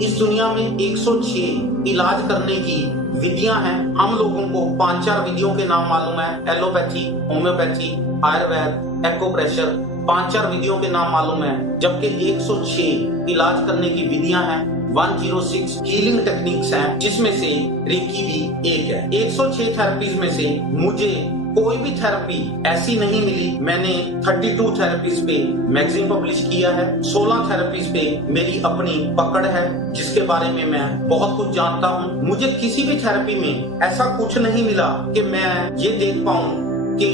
इस दुनिया में 106 इलाज करने की विधियां हैं। हम लोगों को 5-4 विधियों के नाम मालूम है, एलोपैथी, होम्योपैथी, आयुर्वेद, एक्यूप्रेशर, 5-4 विधियों के नाम मालूम है, जबकि 106 इलाज करने की विधियां हैं। 106 हीलिंग टेक्निक्स हैं, जिसमें से रेकी भी एक है। 106 थेरेपीज में से मुझे कोई भी थेरेपी ऐसी नहीं मिली। मैंने 32 थेरेपीज पे मैगजीन पब्लिश किया है, 16 थेरेपीज पे मेरी अपनी पकड़ है, जिसके बारे में मैं बहुत कुछ जानता हूँ। मुझे किसी भी थेरेपी में ऐसा कुछ नहीं मिला कि मैं ये देख पाऊँ कि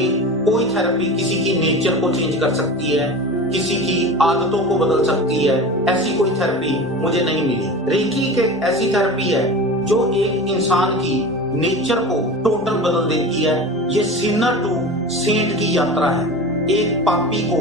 कोई थेरेपी किसी की नेचर को चेंज कर सकती है, किसी की आदतों को बदल सकती है। ऐसी कोई थेरेपी मुझे नहीं मिली। रेकी एक ऐसी थेरेपी है जो एक इंसान की नेचर को टोटल बदल देती है। ये सिनर टू सेंट की यात्रा है। एक पापी को,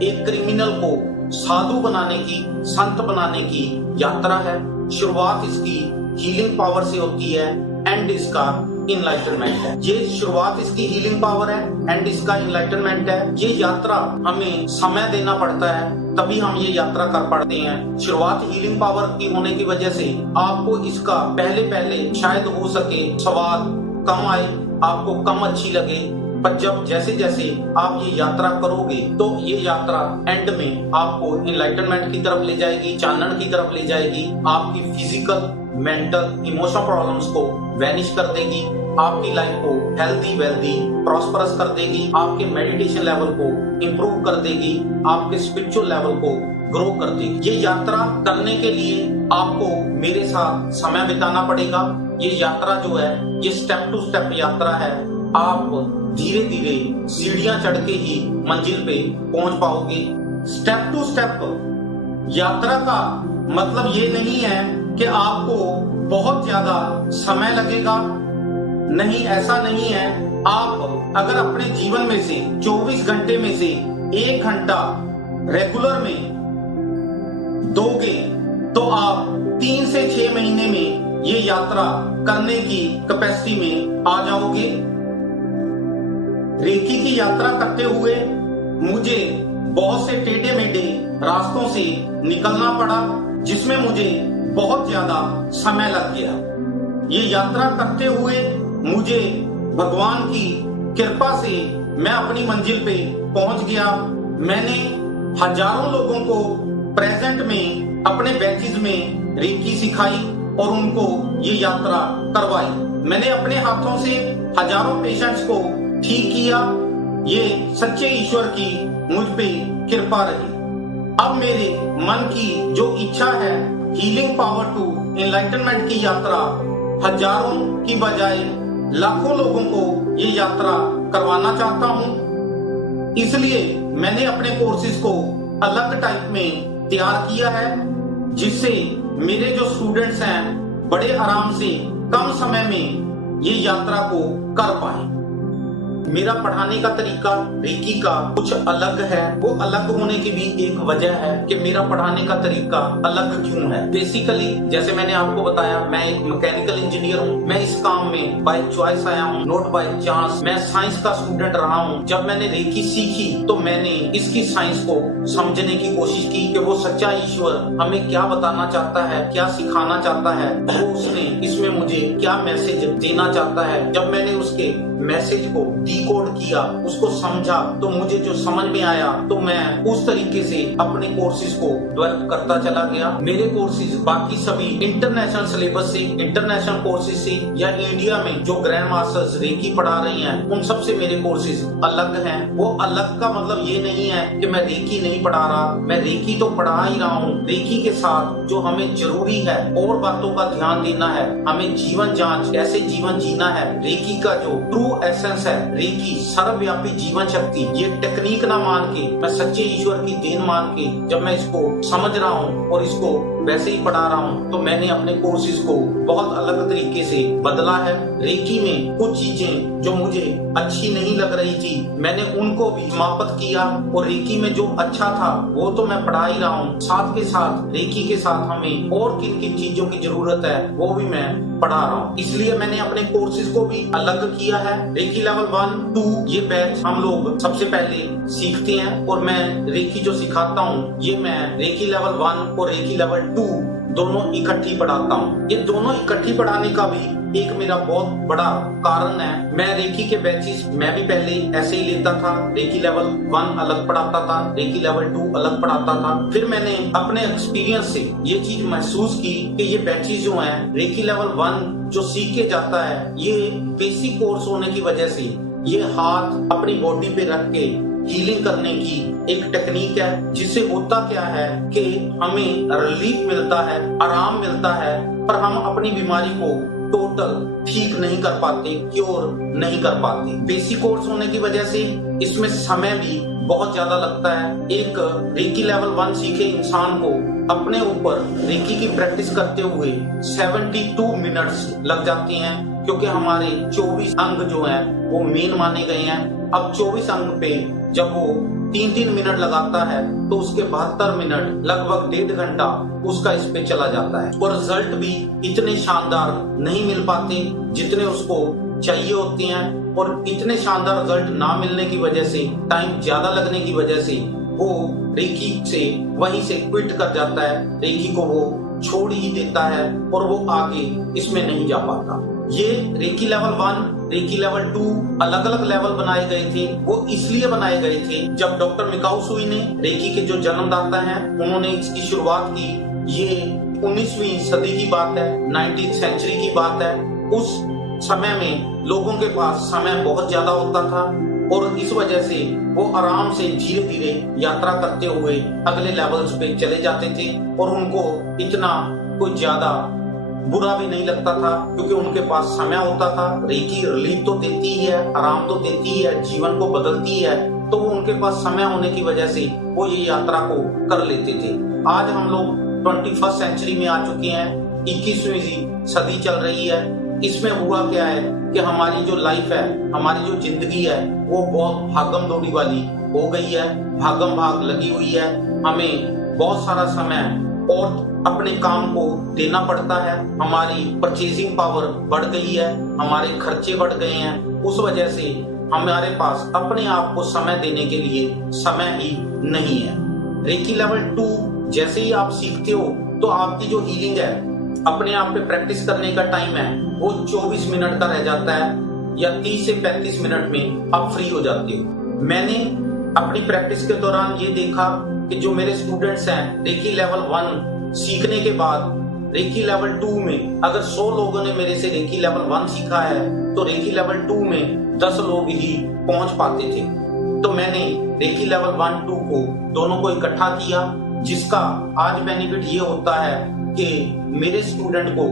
एक क्रिमिनल को साधु बनाने की, संत बनाने की यात्रा है। शुरुआत इसकी हीलिंग पावर से होती है, एंड इसका इनलाइटनमेंट है। ये शुरुआत इसकी हीलिंग पावर है, एंड इसका इनलाइटनमेंट है। ये यात्रा हमें समय देना पड़ता है, तभी हम ये यात्रा कर पाते हैं। शुरुआत हीलिंग पावर की होने की वजह से आपको इसका पहले शायद हो सके स्वाद कम आए, आपको कम अच्छी लगे, पर जब जैसे जैसे आप ये यात्रा करोगे तो ये यात्रा एंड में आपको इनलाइटनमेंट की तरफ ले जाएगी, चानन की तरफ ले जाएगी। आपकी फिजिकल, मेंटल, इमोशनल प्रॉब्लम्स को वैनिश कर देगी, आपकी लाइफ को हेल्दी, वेल्दी, प्रॉस्परस कर देगी, आपके मेडिटेशन लेवल को इंप्रूव कर देगी, आपके स्पिरिचुअल लेवल को ग्रो कर देगी। ये यात्रा करने के लिए आपको मेरे साथ समय बिताना पड़ेगा। ये यात्रा जो है, ये स्टेप टू स्टेप यात्रा है। आप धीरे धीरे सीढ़ियां चढ़ के ही मंजिल पे पहुंच पाओगे। स्टेप टू स्टेप यात्रा का मतलब ये नहीं है कि आपको बहुत ज्यादा समय लगेगा। नहीं, ऐसा नहीं है। आप अगर अपने जीवन में से 24 घंटे में से 1 घंटा रेगुलर में दोगे तो आप 3 से 6 महीने में ये यात्रा करने की कैपेसिटी में आ जाओगे। रेकी की यात्रा करते हुए मुझे बहुत से टेढ़े मेढ़े रास्तों से निकलना पड़ा, जिसमें मुझे बहुत ज्यादा समय लग गया। ये यात्रा करते हुए मुझे भगवान की कृपा से मैं अपनी मंजिल पे पहुंच गया। मैंने हजारों लोगों को प्रेजेंट में अपने बैचेज में रेकी सिखाई और उनको ये यात्रा करवाई। मैंने अपने हाथों से हजारों पेशेंट्स को ठीक किया। ये सच्चे ईश्वर की मुझ पे कृपा रही। अब मेरे मन की जो इच्छा है, हीलिंग पावर टू एनलाइटनमेंट की यात्रा, हजारों की बजाय लाखों लोगों को ये यात्रा करवाना चाहता हूं। इसलिए मैंने अपने कोर्सेज को अलग टाइप में तैयार किया है, जिससे मेरे जो स्टूडेंट्स हैं बड़े आराम से कम समय में ये यात्रा को कर पाए। मेरा पढ़ाने का तरीका रेकी का कुछ अलग है। वो अलग होने की भी एक वजह है कि मेरा पढ़ाने का तरीका अलग क्यों है। बेसिकली जैसे मैंने आपको बताया, मैं एक मैकेनिकल इंजीनियर हूँ। मैं इस काम में बाय चॉइस आया हूँ, नॉट बाय चांस। मैं साइंस का स्टूडेंट रहा हूँ। जब मैंने रेकी सीखी तो मैंने इसकी साइंस को समझने की कोशिश की कि वो सच्चा ईश्वर हमें क्या बताना चाहता है, क्या सिखाना चाहता है, वो उसने इसमें मुझे क्या मैसेज देना चाहता है। जब मैंने उसके मैसेज को डिकोड किया, उसको समझा, तो मुझे जो समझ में आया तो मैं उस तरीके से अपने कोर्सेज को डेवलप करता चला गया। मेरे कोर्सेज बाकी सभी इंटरनेशनल सिलेबस से, इंटरनेशनल कोर्सेज से, या इंडिया में जो ग्रैंड मास्टर्स रेकी पढ़ा रही हैं उन सब से मेरे कोर्सेज अलग हैं। वो अलग का मतलब ये नहीं है कि मैं रेकी नहीं पढ़ा रहा, मैं रेकी तो पढ़ा ही रहा हूँ। रेकी के साथ जो हमें जरूरी है और बातों का ध्यान देना है, हमें जीवन जांच, कैसे जीवन जीना है, रेकी का जो ट्रू एसेंस है, रेकी सर्वव्यापी जीवन शक्ति, ये टेक्निक ना मान के, मैं सच्चे ईश्वर की देन मान के जब मैं इसको समझ रहा हूँ और इसको वैसे ही पढ़ा रहा हूँ, तो मैंने अपने कोर्सेज को बहुत अलग तरीके से बदला है। रेकी में कुछ चीजें जो मुझे अच्छी नहीं लग रही थी, मैंने उनको भी समाप्त किया, और रेकी में जो अच्छा था वो तो मैं पढ़ा ही रहा हूँ। साथ के साथ रेकी के साथ हमें और किन किन चीजों की जरूरत है वो भी मैं पढ़ा रहा हूँ। इसलिए मैंने अपने कोर्सेज को भी अलग किया है। रेकी लेवल 1, 2 ये बैच हम लोग सबसे पहले सीखते हैं, और मैं रेकी जो सिखाता हूँ ये मैं रेकी लेवल 1 और रेकी लेवल 2 दोनों इकट्ठी पढ़ाता हूँ। ये दोनों इकट्ठी पढ़ाने का भी एक मेरा बहुत बड़ा कारण है। मैं रेकी के बैचेस मैं भी पहले ऐसे ही लेता था। रेकी लेवल 1 अलग पढ़ाता था, रेकी लेवल 2 अलग पढ़ाता था। फिर मैंने अपने एक्सपीरियंस से ये चीज महसूस की कि ये बैचेस जो हैं, रेकी लेवल 1 जो सीख के जाता है, ये बेसिक कोर्स होने की वजह से ये हाथ अपनी बॉडी पे रख के हीलिंग करने की एक टेक्निक है, जिससे होता क्या है कि हमें रिलीफ मिलता है, आराम मिलता है, पर हम अपनी बीमारी को टोटल ठीक नहीं कर पाते, क्योर नहीं कर पाते। बेसिक कोर्स होने की वजह से इसमें समय भी बहुत ज्यादा लगता है। एक रेकी लेवल 1 सीखे इंसान को अपने ऊपर रेकी की प्रैक्टिस करते हुए 72 मिनट्स लग जाते हैं, क्योंकि हमारे 24 अंग जो हैं वो मेन माने गए हैं। अब 24 अंग पे जब वो 3-3 मिनट लगाता है तो उसके 72 मिनट लगभग 1.5 घंटा उसका इस पे चला जाता है, और रिजल्ट भी इतने शानदार नहीं मिल पाते जितने उसको चाहिए होते हैं। और इतने शानदार रिजल्ट ना मिलने की वजह से, टाइम ज्यादा लगने की वजह से वो रेकी से वहीं से क्विट कर जाता है, रेकी को वो छोड़ ही देता है और वो आगे इसमें नहीं जा पाता। ये रेकी लेवल 1, रेकी लेवल 2 अलग अलग लेवल बनाए गए थे। वो इसलिए बनाए गए थे, जब डॉक्टर मिकाओ सुई ने, रेकी के जो जन्मदाता हैं, उन्होंने इसकी शुरुआत की। ये 19वीं सदी की बात है, 19th सेंचुरी की बात है। उस समय में लोगों के पास समय बहुत ज्यादा होता था, और इस वजह से वो आराम से धीरे धीरे यात्रा करते हुए अगले लेवल्स पे चले जाते थे, और उनको इतना कुछ ज्यादा बुरा भी नहीं लगता था, क्योंकि उनके पास समय होता था। रेकी रिलीफ तो देती ही है, आराम तो देती ही है, जीवन को बदलती है, तो वो उनके पास समय होने की वजह से वो ये यात्रा को कर लेते थे। आज हम लोग 21st सेंचुरी में आ चुके हैं, 21वीं सदी चल रही है। इसमें हुआ क्या है कि हमारी जो लाइफ है, हमारी जो जिंदगी है, वो बहुत भागम दौड़ी वाली हो गई है, भागम भाग लगी हुई है। हमें बहुत सारा समय और अपने काम को देना पड़ता है। हमारी परचेजिंग पावर बढ़ गई है, हमारे खर्चे बढ़ गए हैं। उस वजह से हमारे पास अपने आप को समय देने के लिए समय ही नहीं है। रेकी लेवल 2 जैसे ही आप सीखते हो तो आपकी जो हीलिंग है, अपने आप पे प्रैक्टिस करने का टाइम है, वो 24 मिनट का रह जाता है, या 30 से 35 मिनट में आप फ्री हो जाते हो। मैंने अपनी प्रैक्टिस के दौरान ये देखा कि जो मेरे स्टूडेंट्स हैं, रेकी लेवल 1 सीखने के बाद रेकी लेवल 2 में अगर 100 लोगों ने मेरे से रेकी लेवल 1 सीखा है, तो रेकी लेवल 2 में 10 लोग ही पहुंच पाते थे। तो मैंने रेकी लेवल 1-2 को दोनों को इकट्ठा किया, जिसका आज बेनिफिट ये होता है कि मेरे स्टूडेंट को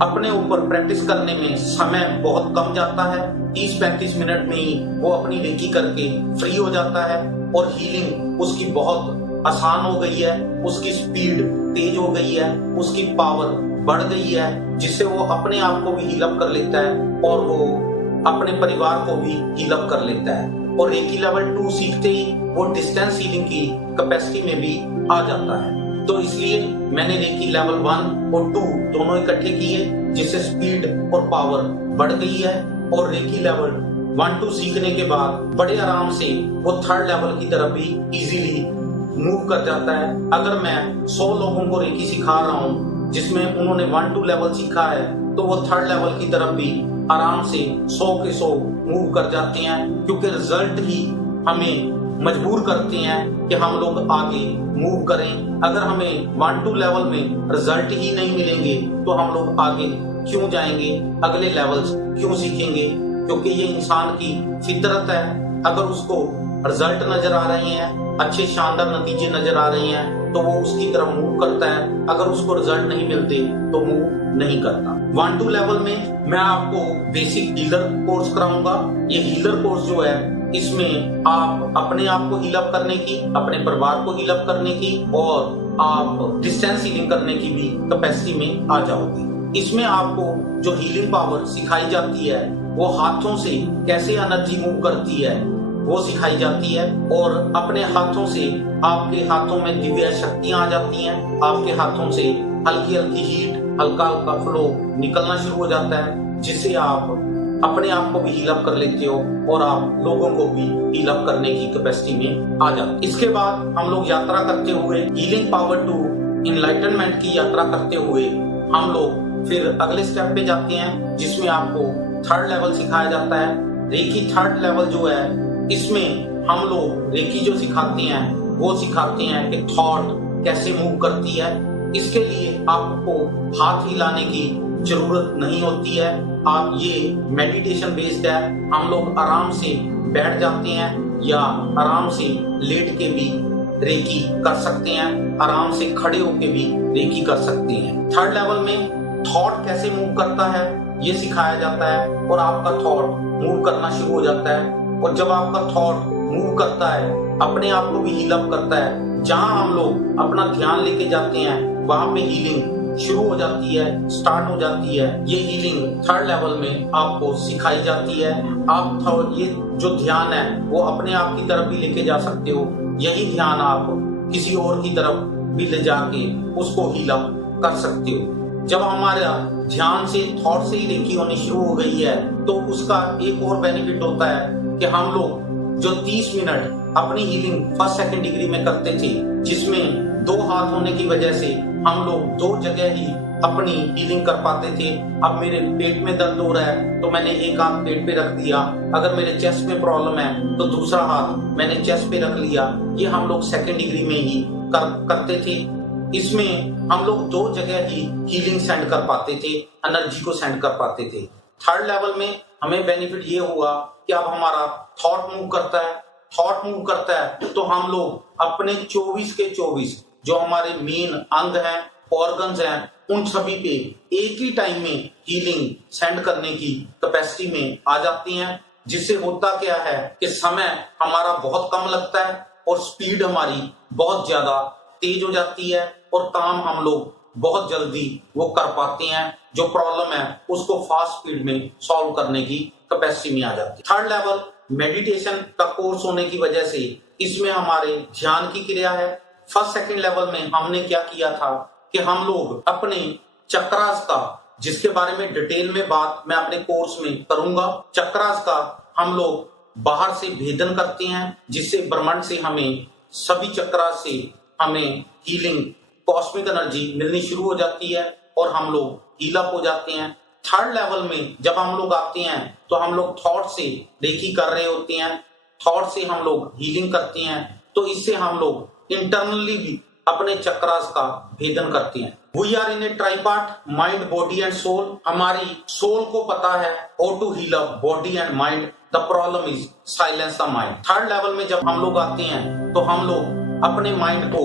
अपने ऊपर प्रैक्टिस करने में समय बहुत कम जाता है। 30-35 मिनट में ही वो अपनी रेकी करके फ्री हो जाता है, और हीलिंग उसकी बहुत आसान हो गई है, उसकी स्पीड तेज हो गई है, उसकी पावर बढ़ गई है, जिससे वो अपने आप को भी हील अप कर लेता है और वो अपने परिवार को भी हील अप कर लेता है। और रेकी लेवल 2 सीखते ही वो डिस्टेंस हीलिंग की कैपेसिटी में भी आ जाता है। तो इसलिए मैंने रेकी लेवल 1 और 2 दोनों इकट्ठे किए, जिससे स्पीड और पावर बढ़ गई है। और रेकी लेवल 1-2 सीखने के बाद बड़े आराम से वो 3rd लेवल की तरफ भी इजीली मूव कर जाता है। अगर मैं 100 लोगों को रेकी सिखा रहा हूँ, जिसमें उन्होंने 1-2 लेवल सीखा है, तो वो 3rd लेवल की तरफ भी आराम से 100 के 100 मूव कर जाते हैं, क्योंकि रिजल्ट ही हमें मजबूर करते हैं कि हम लोग आगे मूव करें। अगर हमें 1-2 लेवल में रिजल्ट ही नहीं मिलेंगे तो हम लोग आगे क्यों जाएंगे, अगले लेवल्स क्यों सीखेंगे? क्योंकि ये इंसान की फितरत है। अगर उसको रिजल्ट नजर आ रहे हैं, अच्छे शानदार नतीजे नजर आ रहे हैं, तो वो उसकी तरफ मूव करता है। अगर उसको रिजल्ट नहीं मिलते तो मूव नहीं करता। 1-2 लेवल में मैं आपको बेसिक हीलर कोर्स कराऊंगा। ये हीलर कोर्स जो है, इसमें आप अपने आप को हील अप करने की, अपने परिवार को हील अप करने की, और आप डिस्टेंस हीलिंग करने की भी कैपेसिटी में आ जाओगे। इसमें आपको जो हीलिंग पावर सिखाई जाती है, वो हाथों से कैसे एनर्जी मूव करती है वो सिखाई जाती है, और अपने हाथों से आपके हाथों में दिव्य शक्तियां आ जाती हैं। आपके हाथों से हल्की हल्की हीट, हल्का हल्का फ्लो निकलना शुरू हो जाता है, जिससे आप अपने आप को भी हील अप कर लेते हो और आप लोगों को भी हील अप करने की कैपेसिटी में आ जाते। इसके बाद हम लोग यात्रा करते हुए हीलिंग पावर टू इनलाइटनमेंट की यात्रा करते हुए हम लोग फिर अगले स्टेप पे जाते हैं, जिसमें आपको थर्ड लेवल सिखाया जाता है। रेकी थर्ड लेवल जो है, इसमें हम लोग रेकी जो सिखाते हैं वो सिखाते हैं कि थॉट कैसे मूव करती है। इसके लिए आपको हाथ हिलाने की जरूरत नहीं होती है। आप ये मेडिटेशन बेस्ड है। हम लोग आराम से बैठ जाते हैं या आराम से लेट के भी रेकी कर सकते हैं, आराम से खड़े होके भी रेकी कर सकते हैं। थर्ड लेवल में थॉट कैसे मूव करता है ये सिखाया जाता है और आपका थॉट मूव करना शुरू हो जाता है। और जब आपका थॉट मूव करता है, अपने आप को भी हील अप करता है। जहां हम लोग अपना ध्यान लेके जाते हैं वहां पे हीलिंग शुरू हो जाती है, स्टार्ट हो जाती है। ये हीलिंग थर्ड लेवल में आपको सिखाई जाती है। आप ये जो ध्यान है वो अपने आप की तरफ भी लेके जा सकते हो। यही ध्यान आप किसी और की तरफ भी ले जाके उसको हील अप कर सकते हो। जब हमारा ध्यान से थॉट से ही रेकी होनी शुरू हो गई है तो उसका एक और बेनिफिट होता है कि हम लोग जो 30 मिनट अपनी हीलिंग फर्स्ट सेकंड डिग्री में करते थे, जिसमें 2 हाथ होने की वजह से हम लोग 2 जगह ही अपनी हीलिंग कर पाते थे। अब मेरे पेट में दर्द हो रहा है तो मैंने एक हाथ पेट पे रख दिया, अगर मेरे चेस्ट में प्रॉब्लम है तो दूसरा हाथ मैंने चेस्ट पे रख लिया। ये हम लोग सेकंड डिग्री में ही करते थे। इसमें हम लोग 2 जगह ही हीलिंग सेंड कर पाते थे, एनर्जी को सेंड कर पाते थे। थर्ड लेवल में हमें बेनिफिट ये हुआ कि अब हमारा थॉट मूव करता है। थॉट मूव करता है तो हम लोग अपने 24 के 24 जो हमारे मेन अंग हैं, ऑर्गन्स हैं, उन सभी पे एक ही टाइम में हीलिंग सेंड करने की कैपेसिटी में आ जाती हैं। जिससे होता क्या है कि समय हमारा बहुत कम लगता है और स्पीड हमारी बहुत ज्यादा तेज हो जाती है और काम हम लोग बहुत जल्दी वो कर पाते हैं। जो प्रॉब्लम है उसको फास्ट स्पीड में सॉल्व करने की कैपेसिटी में आ जाती है। थर्ड लेवल मेडिटेशन का कोर्स होने की वजह से इसमें हमारे ध्यान की क्रिया है। फर्स्ट सेकंड लेवल में हमने क्या किया था कि हम लोग अपने चक्रास का, जिसके बारे में डिटेल में बात मैं अपने कोर्स में करूंगा, चक्रास का हम लोग बाहर से भेदन करते हैं, जिससे ब्रह्मांड से हमें सभी चक्रास से हमें हीलिंग कॉस्मिक एनर्जी मिलनी शुरू हो जाती है और हम लोग हील अप हो जाते हैं। थर्ड लेवल में जब हम लोग आते हैं तो हम लोग थॉट से रेकी कर रहे होते हैं, थॉट से हम लोग हीलिंग करते हैं। तो इससे हम लोग इंटरनली भी अपने चक्रास का भेदन करते हैं। We are in a tripart, mind, body and soul. हमारी सोल को पता है how to heal up body and mind. The problem is silence the mind. Third level में जब हम लोग आते हैं तो हम लोग अपने माइंड को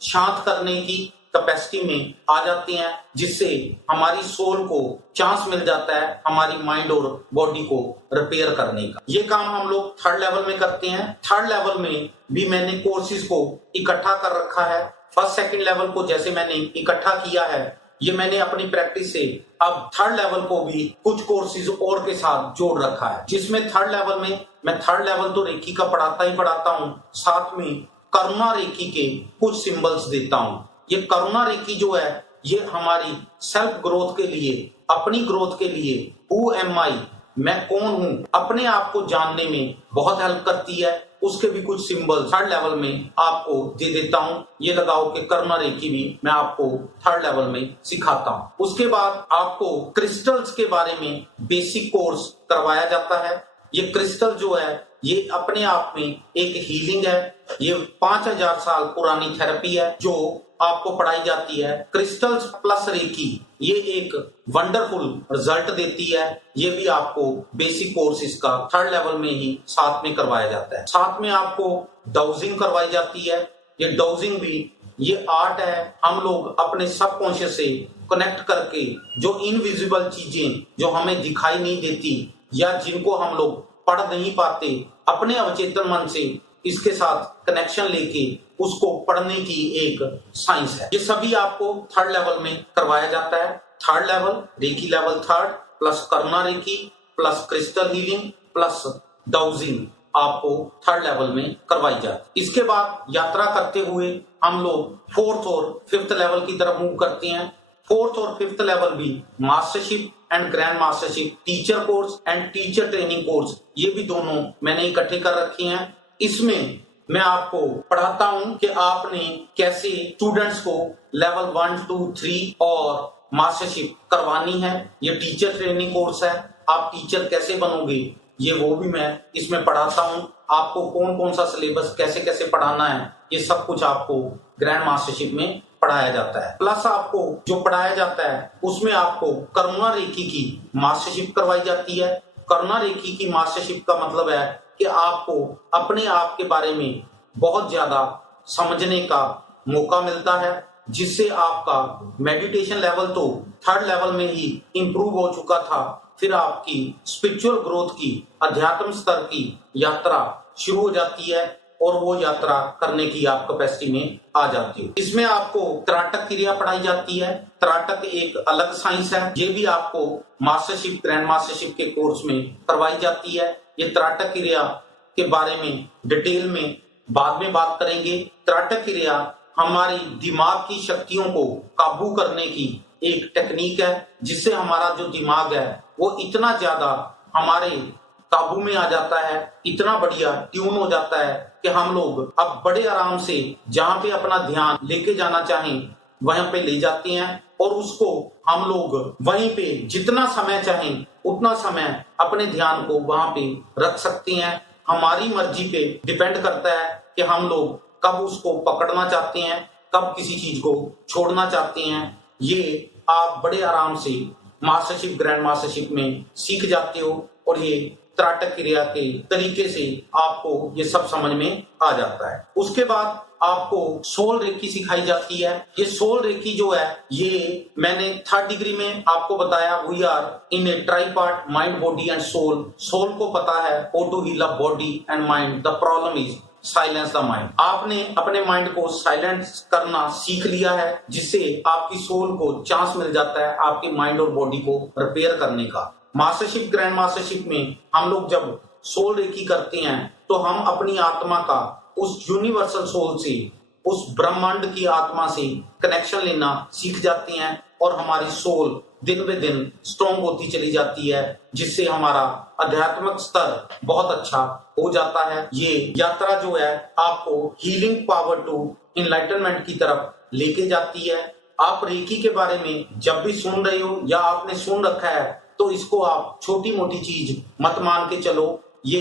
शांत करने की कैपेसिटी में आ जाते हैं, जिससे हमारी सोल को चांस मिल जाता है हमारी माइंड और बॉडी को रिपेयर करने का। ये काम हम लोग थर्ड लेवल में करते हैं। थर्ड लेवल में भी मैंने कोर्सेज को इकट्ठा कर रखा है। फर्स्ट सेकंड लेवल को जैसे मैंने इकट्ठा किया है, ये मैंने अपनी प्रैक्टिस से अब थर्ड लेवल को भी कुछ कोर्सेज और के साथ जोड़ रखा है, जिसमें थर्ड लेवल में मैं थर्ड लेवल तो रेकी का पढ़ाता हूँ, साथ में करुणा रेकी के कुछ सिंबल्स देता हूँ। ये करुणा रेकी जो है ये हमारी सेल्फ ग्रोथ के लिए, अपनी ग्रोथ के लिए, हु एम आई, मैं कौन हूं, अपने आप को जानने में बहुत हेल्प करती है। उसके भी कुछ सिंबल थर्ड लेवल में आपको दे देता हूं। ये लगाओ कि करुणा रेकी भी मैं आपको थर्ड लेवल में सिखाता हूं। उसके बाद आपको क्रिस्टल्स के बारे में बेसिक कोर्स करवाया जाता है। ये क्रिस्टल जो है ये अपने आप में एक हीलिंग है। ये 5000 साल पुरानी थेरेपी है जो आपको पढ़ाई जाती है। क्रिस्टल्स प्लस रेकी ये एक वंडरफुल रिजल्ट देती है। ये भी आपको बेसिक कोर्स इसका थर्ड लेवल में ही साथ में करवाया जाता है। साथ में आपको डाउजिंग करवाई जाती है। ये डाउजिंग भी ये आर्ट है। हम लोग अपने सबकॉन्शियस से कनेक्ट करके जो इनविजिबल चीजें जो हमें दिखाई नहीं देती या जिनको हम लोग पढ़ नहीं पाते, अपने अवचेतन मन से इसके साथ कनेक्शन लेके उसको पढ़ने की एक साइंस है। ये सभी आपको थर्ड लेवल में करवाया जाता है। Third level reiki level third plus Karuna reiki plus crystal healing plus dowsing आपको थर्ड लेवल में करवाई जाती है। इसके बाद यात्रा करते हुए हम लोग फोर्थ और फिफ्थ लेवल की तरफ मूव करते हैं। फोर्थ और फिफ्थ लेवल भी mastership and grand mastership, teacher course and teacher training course, ये भी दोनों मैंने इकट्ठे कर रखे हैं। इसमें मैं आपको पढ़ाता हूं कि आपने कैसे स्टूडेंट्स को लेवल 1, 2, 3 और मास्टरशिप करवानी है। ये टीचर ट्रेनिंग कोर्स है। आप टीचर कैसे बनोगे ये वो भी मैं इसमें पढ़ाता हूं। आपको कौन कौन सा सिलेबस कैसे कैसे पढ़ाना है ये सब कुछ आपको ग्रैंड मास्टरशिप में पढ़ाया जाता है। प्लस आपको जो पढ़ाया जाता है उसमें आपको करुणा रेखी की मास्टरशिप करवाई जाती है। करुणा रेखी की मास्टरशिप का मतलब है कि आपको अपने आप के बारे में बहुत ज्यादा समझने का मौका मिलता है, जिससे आपका मेडिटेशन लेवल तो 3rd लेवल में ही इंप्रूव हो चुका था। फिर आपकी स्पिरिचुअल ग्रोथ की, अध्यात्म स्तर की यात्रा शुरू हो जाती है और वो यात्रा करने की आप कैपेसिटी में आ जाती है। इसमें आपको त्राटक क्रिया पढ़ाई जाती है। त्राटक एक अलग साइंस है, ये भी आपको मास्टरशिप, ग्रैंड मास्टरशिप के कोर्स में करवाई जाती है। ये त्राटक क्रिया के बारे में डिटेल में बाद में बात करेंगे। त्राटक क्रिया हमारी दिमाग की शक्तियों को काबू करने की एक टेक्निक है, जिससे हमारा जो दिमाग है वो इतना ज्यादा हमारे काबू में आ जाता है, इतना बढ़िया ट्यून हो जाता है कि हम लोग अब बड़े आराम से जहां पे अपना ध्यान लेके जाना चाहें वहां पे ले जाते हैं और उसको हम लोग वहीं पे जितना समय चाहें उतना समय अपने ध्यान को वहां पे रख सकते हैं। हमारी मर्जी पे डिपेंड करता है कि हम लोग कब उसको पकड़ना चाहते हैं, कब किसी चीज को छोड़ना चाहते हैं। ये आप बड़े आराम से मास्टरशिप, ग्रैंड मास्टरशिप में सीख जाते हो और ये त्राटक क्रिया के तरीके से आपको ये सब समझ में आ जाता है। उसके बाद आपको सोल रेखी सिखाई जाती है। ये सोल रेखी जो है ये मैंने 3rd डिग्री में आपको बताया, we are in a tripart mind, body and soul. Soul को पता है how to heal a body and mind, the problem is silence the mind. आपने अपने माइंड को साइलेंस करना सीख लिया है, जिससे आपकी सोल को चांस मिल जाता है आपके माइंड और बॉडी को रिपेयर करने का। मास्टरशिप, ग्रैंड मास्टरशिप में हम लोग जब सोल रेखी करते हैं तो हम अपनी आत्मा का उस यूनिवर्सल सोल से, उस ब्रह्मांड की आत्मा से कनेक्शन लेना सीख जाते हैं और हमारी सोल दिन ब दिन स्ट्रॉन्ग होती चली जाती है, जिससे हमारा आध्यात्मिक स्तर बहुत अच्छा हो जाता है। ये यात्रा जो है आपको हीलिंग पावर टू इनलाइटनमेंट की तरफ लेके जाती है। आप रेकी के बारे में जब भी सुन रहे हो या आपने सुन रखा है तो इसको आप छोटी मोटी चीज मत मान के चलो। ये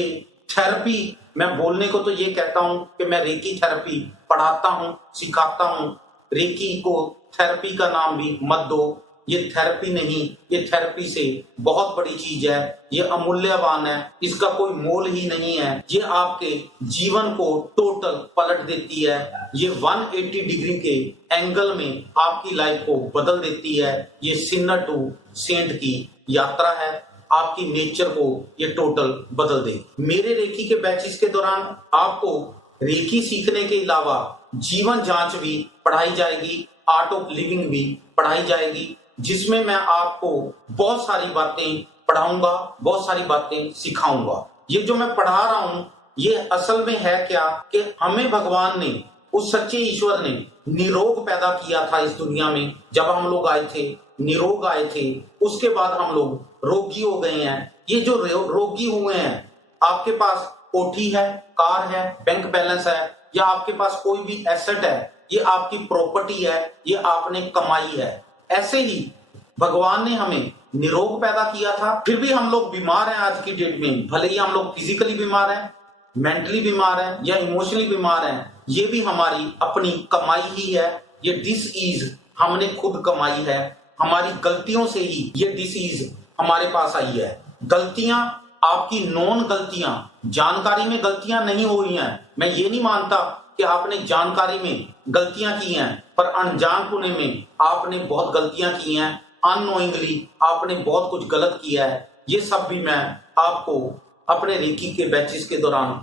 थेरेपी, मैं बोलने को तो ये कहता हूं कि मैं रेकी थेरेपी पढ़ाता हूं, सिखाता हूं। रेकी को थेरेपी का नाम भी मत दो, ये थेरेपी नहीं, ये थेरेपी से बहुत बड़ी चीज है। ये अमूल्यवान है, इसका कोई मोल ही नहीं है। ये आपके जीवन को टोटल पलट देती है। ये 180 डिग्री के एंगल में आपकी लाइफ को बदल देती है। ये सिनर टू सेंट की यात्रा है, आपकी नेचर को ये टोटल बदल दे। मेरे रेकी के बैचेस के दौरान आपको रेकी सीखने के अलावा जीवन जांच भी पढ़ाई जाएगी, आर्ट ऑफ लिविंग भी पढ़ाई जाएगी, जिसमें मैं आपको बहुत सारी बातें पढ़ाऊंगा, बहुत सारी बातें सिखाऊंगा। ये जो मैं पढ़ा रहा हूं ये असल में है क्या कि हमें भगवान ने, उस सच्चे ईश्वर ने निरोग पैदा किया था इस दुनिया में। जब हम लोग आए थे निरोग आए थे, उसके बाद हम लोग रोगी हो गए हैं। ये जो रोगी हुए हैं, आपके पास कोठी है, कार है, बैंक बैलेंस है, या आपके पास कोई भी एसेट है, ये आपकी प्रॉपर्टी है, ये आपने कमाई है। ऐसे ही भगवान ने हमें निरोग पैदा किया था, फिर भी हम लोग बीमार हैं आज की डेट में। भले ही हम लोग फिजिकली बीमार हैं, मेंटली बीमार हैं या इमोशनली बीमार हैं, ये भी हमारी अपनी कमाई ही है। ये डिसीज हमने खुद कमाई है, हमारी गलतियों से ही ये डिसीज हमारे पास आई है। गलतियां आपकी नॉन गलतियां, जानकारी में गलतियां नहीं हो रही हैं। मैं ये नहीं मानता कि आपने जानकारी में गलतियां की हैं, पर अनजानपुने में आपने बहुत गलतियां की हैं। अननोइंगली आपने बहुत कुछ गलत किया है। ये सब भी मैं आपको अपने रेकी के बैचेस के दौरान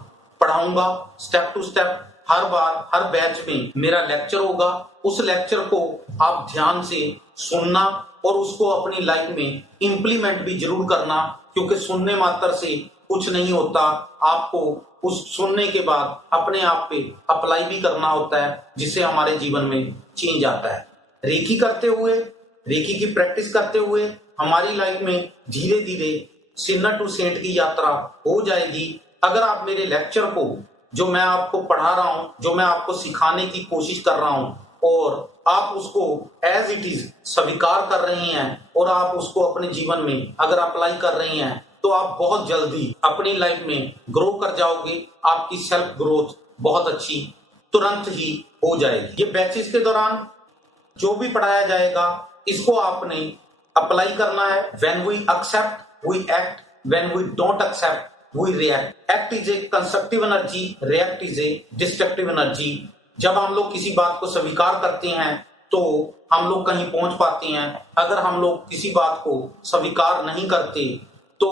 पढ़ाऊंगा, स्टेप टू स्टेप। हर बार हर बैच में मेरा लेक्चर होगा, उस लेक्चर को आप ध्यान से सुनना और उसको अपनी लाइफ में इंप्लीमेंट भी जरूर करना, क्योंकि सुनने मात्र से कुछ नहीं होता। आपको उस सुनने के बाद अपने आप पे अप्लाई भी करना होता है, जिससे हमारे जीवन में चेंज आता है। रेकी करते हुए, रेकी की प्रैक्टिस करते हुए हमारी लाइफ में धीरे धीरे सिनर टू सेंट की यात्रा हो जाएगी। अगर आप मेरे लेक्चर को जो मैं आपको पढ़ा रहा हूं, जो मैं आपको सिखाने की कोशिश कर रहा हूं, और आप उसको एज इट इज स्वीकार कर रही हैं और आप उसको अपने जीवन में अगर अप्लाई कर रही हैं, तो आप बहुत जल्दी अपनी लाइफ में ग्रो कर जाओगे। आपकी सेल्फ ग्रोथ बहुत अच्छी तुरंत ही हो जाएगी। ये बैचेस के दौरान जो भी पढ़ाया जाएगा, इसको आपने अप्लाई करना है। When we accept we act, when we don't accept we react. Act is a constructive energy, react is a destructive energy. जब हम लोग किसी बात को स्वीकार करते हैं तो हम लोग कहीं पहुंच पाते हैं। अगर हम लोग किसी बात को स्वीकार नहीं करते तो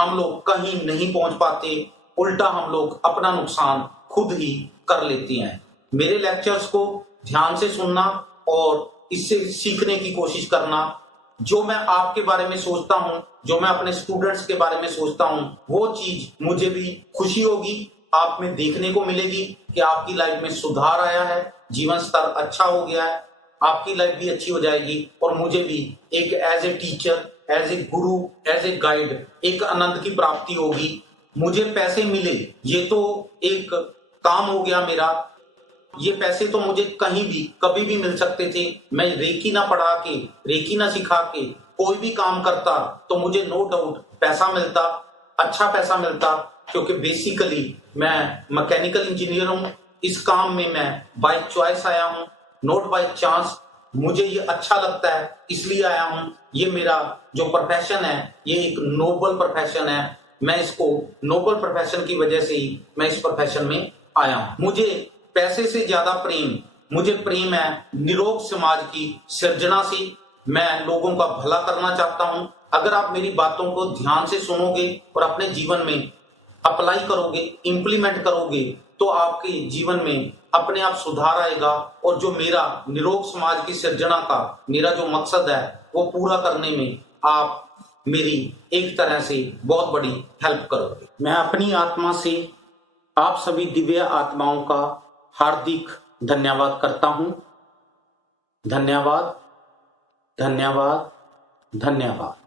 हम लोग कहीं नहीं पहुंच पाते, उल्टा हम लोग अपना नुकसान खुद ही कर लेते हैं। मेरे लेक्चर्स को ध्यान से सुनना और इससे सीखने की कोशिश करना। जो मैं आपके बारे में सोचता हूं, जो मैं अपने स्टूडेंट्स के बारे में सोचता हूं, वो चीज मुझे भी खुशी होगी, आप में देखने को मिलेगी कि आपकी लाइफ में सुधार आया है, जीवन स्तर अच्छा हो गया है, आपकी लाइफ भी अच्छी हो जाएगी और मुझे भी एक as a teacher, as a guru, as a guide एक आनंद की प्राप्ति होगी। मुझे पैसे मिले, ये तो एक काम हो गया मेरा। ये पैसे तो मुझे कहीं भी कभी भी मिल सकते थे। मैं रेकी ना पढ़ा के, रेकी ना सिखा के कोई भी काम करता तो मुझे नो डाउट पैसा मिलता, अच्छा पैसा मिलता, क्योंकि बेसिकली मैं मैकेनिकल इंजीनियर हूं। इस काम में मैं बाय चॉइस आया हूं, नॉट बाय चांस। मुझे ये अच्छा लगता है इसलिए आया हूं। ये मेरा जो प्रोफेशन है, ये एक नोबल प्रोफेशन है। मैं इसको नोबल प्रोफेशन की वजह से ही मैं इस प्रोफेशन में आया हूं। मुझे पैसे से ज्यादा मुझे प्रेम है निरोग समाज की सृजना से। मैं लोगों का भला करना चाहता हूं। अगर आप मेरी बातों को ध्यान से सुनोगे और अपने जीवन में अप्लाई करोगे, इंप्लीमेंट करोगे, तो आपके जीवन में अपने आप सुधार आएगा और जो मेरा निरोग समाज की सृजना का मेरा जो मकसद है, वो पूरा करने में आप मेरी एक तरह से बहुत बड़ी हेल्प करोगे। मैं अपनी आत्मा से आप सभी दिव्य आत्माओं का हार्दिक धन्यवाद करता हूं। धन्यवाद, धन्यवाद, धन्यवाद।